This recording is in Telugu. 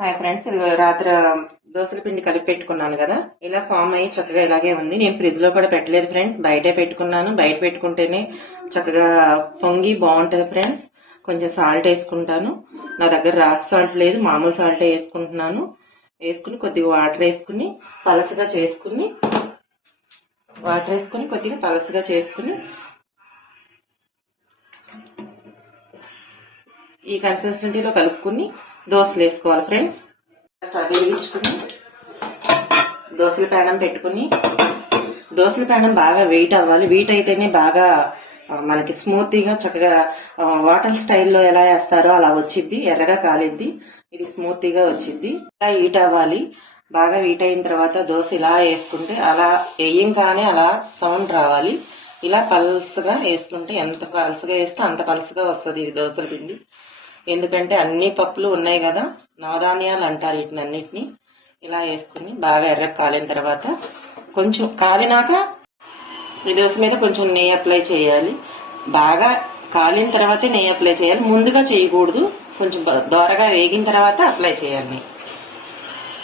హాయ్ ఫ్రెండ్స్, ఇది రాత్రి దోసల పిండి కలిపి పెట్టుకున్నాను కదా, ఇలా ఫామ్ అయ్యి చక్కగా ఇలాగే ఉంది. నేను ఫ్రిడ్జ్ లో కూడా పెట్టలేదు ఫ్రెండ్స్, బయటే పెట్టుకున్నాను. బయట పెట్టుకుంటేనే చక్కగా పొంగి బాగుంటుంది ఫ్రెండ్స్. కొంచెం సాల్ట్ వేసుకుంటాను. నా దగ్గర రాక్ సాల్ట్ లేదు, మామూలు సాల్ట్ వేసుకుంటున్నాను. వేసుకుని కొద్దిగా వాటర్ వేసుకుని పలసగా చేసుకుని ఈ కన్సిస్టెన్సీలో కలుపుకుని దోశలు వేసుకోవాలి ఫ్రెండ్స్. స్టవ్ వెలిగించుకుని దోశల పేనం పెట్టుకుని, దోశల పేనం బాగా వెయిట్ అవ్వాలి. వెయిట్ అయితేనే బాగా మనకి స్మూత్గా చక్కగా హోటల్ స్టైల్లో ఎలా వేస్తారో అలా వచ్చిద్ది, ఎర్రగా కాలిద్ది. ఇది స్మూత్గా వచ్చిద్ది. ఇలా హీట్ అవ్వాలి. బాగా హీట్ అయిన తర్వాత దోశ ఇలా వేసుకుంటే అలా వేయంగానే అలా సౌండ్ రావాలి. ఇలా పల్స్గా వేసుకుంటే ఎంత పల్స్గా వేస్తే అంత పల్స్గా వస్తుంది ఇది దోశల పిండి. ఎందుకంటే అన్ని పప్పులు ఉన్నాయి కదా, నవధాన్యాలు అంటారు వీటిని అన్నిటిని. ఇలా వేసుకుని బాగా ఎర్రగా కాలిన తర్వాత కొంచెం కాలినాక ఈ దోశ మీద కొంచెం నెయ్యి అప్లై చేయాలి. బాగా కాలిన తర్వాతే నెయ్యి అప్లై చేయాలి, ముందుగా చేయకూడదు. కొంచెం దోరగా వేగిన తర్వాత అప్లై చేయాలి నెయ్యి.